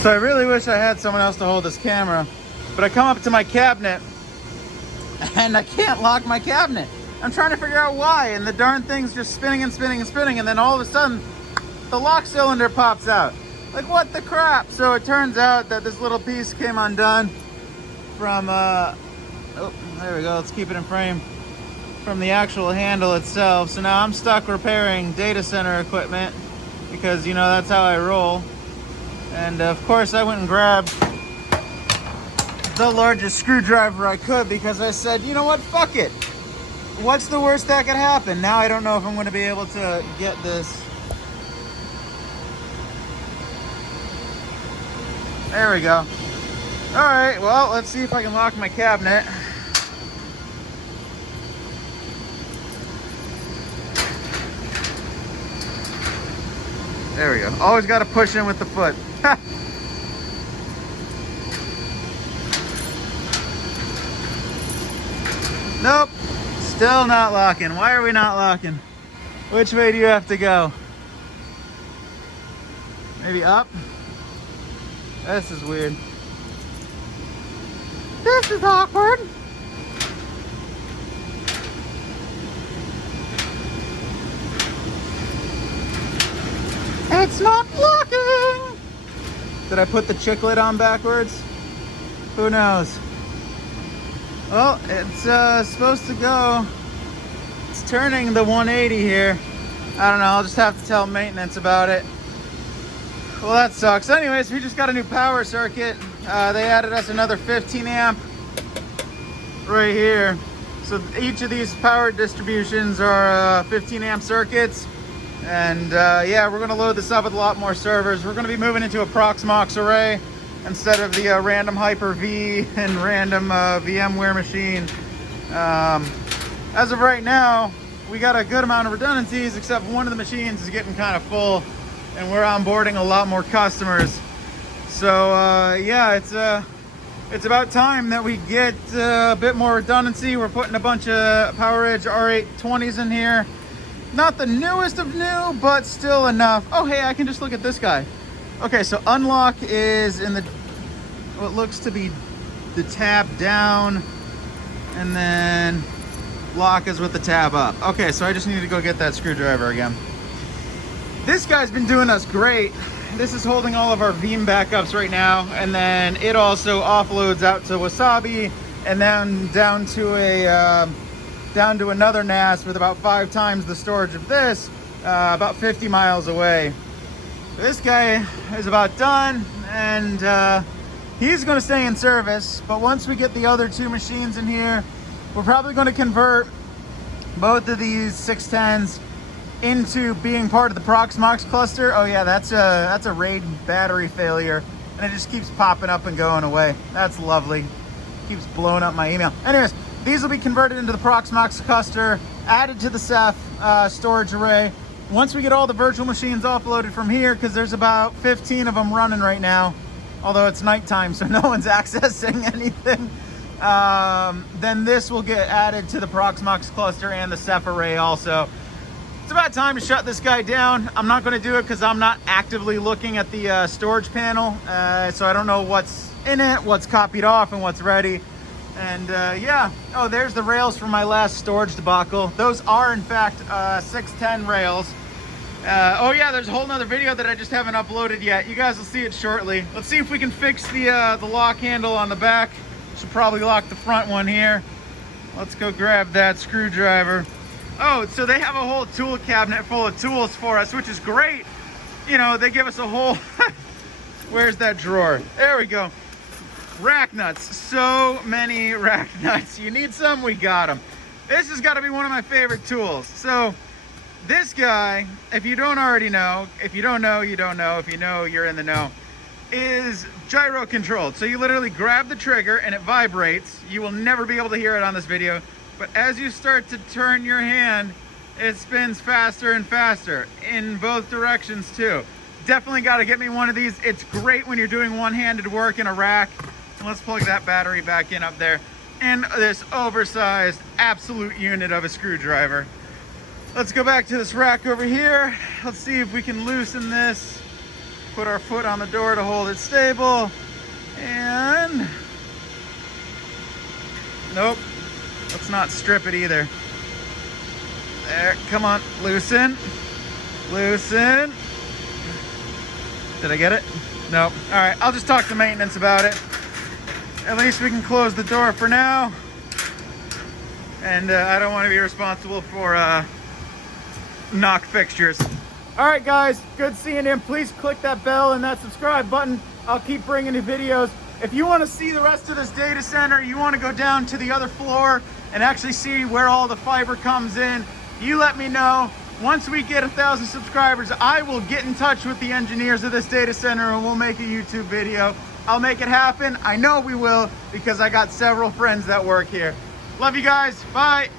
So I really wish I had someone else to hold this camera, but I come up to my cabinet and I can't lock my cabinet. I'm trying to figure out why, and the darn thing's just spinning and spinning and spinning, and then all of a sudden the lock cylinder pops out. Like, what the crap? So it turns out that this little piece came undone from oh, there we go, let's keep it in frame, from the actual handle itself. So now I'm stuck repairing data center equipment because, you know, that's how I roll. And of course I went and grabbed the largest screwdriver I could because I said, you know what, fuck it. What's the worst that could happen? Now I don't know if I'm going to be able to get this. There we go. All right, well, let's see if I can lock my cabinet. There we go. Always got to push in with the foot. Nope. Still not locking. Why are we not locking? Which way do you have to go? Maybe up? This is weird. This is awkward. It's not locking. Did I put the chiclet on backwards? Who knows? Well, it's supposed to go. It's turning the 180 here. I don't know, I'll just have to tell maintenance about it. Well, that sucks. Anyways, we just got a new power circuit. They added us another 15 amp right here. So each of these power distributions are 15 amp circuits. And yeah, we're gonna load this up with a lot more servers. We're gonna be moving into a Proxmox array instead of the random Hyper-V and random VMware machine. As of right now, we got a good amount of redundancies, except one of the machines is getting kind of full, and we're onboarding a lot more customers. So yeah, it's about time that we get a bit more redundancy. We're putting a bunch of PowerEdge R820s in here. Not the newest of new, but still enough. Oh, hey, I can just look at this guy. Okay, so unlock is in the, what looks to be the tab down, and then lock is with the tab up. Okay, so I just need to go get that screwdriver again. This guy's been doing us great. This is holding all of our Veeam backups right now, and then it also offloads out to Wasabi, and then down to another NAS with about 5 times the storage of this, about 50 miles away. This guy is about done, and he's going to stay in service. But once we get the other 2 machines in here, we're probably going to convert both of these 610s into being part of the Proxmox cluster. Oh yeah, that's a RAID battery failure, and it just keeps popping up and going away. That's lovely. Keeps blowing up my email. Anyways, these will be converted into the Proxmox cluster, added to the Ceph storage array. Once we get all the virtual machines offloaded from here, because there's about 15 of them running right now, although it's nighttime, so no one's accessing anything, then this will get added to the Proxmox cluster and the Ceph array also. It's about time to shut this guy down. I'm not going to do it because I'm not actively looking at the storage panel, so I don't know what's in it, what's copied off, and what's ready. And yeah, oh, there's the rails from my last storage debacle. Those are in fact 610 rails. Oh yeah, there's a whole nother video that I just haven't uploaded yet. You guys will see it shortly. Let's see if we can fix the lock handle on the back. Should probably lock the front one here. Let's go grab that screwdriver. Oh, so they have a whole tool cabinet full of tools for us, which is great. You know, they give us a whole, where's that drawer? There we go. Rack nuts, so many rack nuts. You need some, we got them. This has got to be one of my favorite tools. So this guy, if you don't already know, if you don't know, you don't know, if you know, you're in the know, is gyro controlled. So you literally grab the trigger and it vibrates. You will never be able to hear it on this video, but as you start to turn your hand, it spins faster and faster in both directions too. Definitely got to get me one of these. It's great when you're doing one-handed work in a rack. Let's plug that battery back in up there. And this oversized absolute unit of a screwdriver. Let's go back to this rack over here. Let's see if we can loosen this. Put our foot on the door to hold it stable. And nope, let's not strip it either. There, come on, loosen. Loosen. Did I get it? Nope. All right, I'll just talk to maintenance about it. At least we can close the door for now. And I don't want to be responsible for NOC fixtures. All right, guys, good seeing you. Please click that bell and that subscribe button. I'll keep bringing you videos. If you want to see the rest of this data center, you want to go down to the other floor and actually see where all the fiber comes in, you let me know. Once we get 1,000 subscribers, I will get in touch with the engineers of this data center and we'll make a YouTube video. I'll make it happen. I know we will because I got several friends that work here. Love you guys. Bye.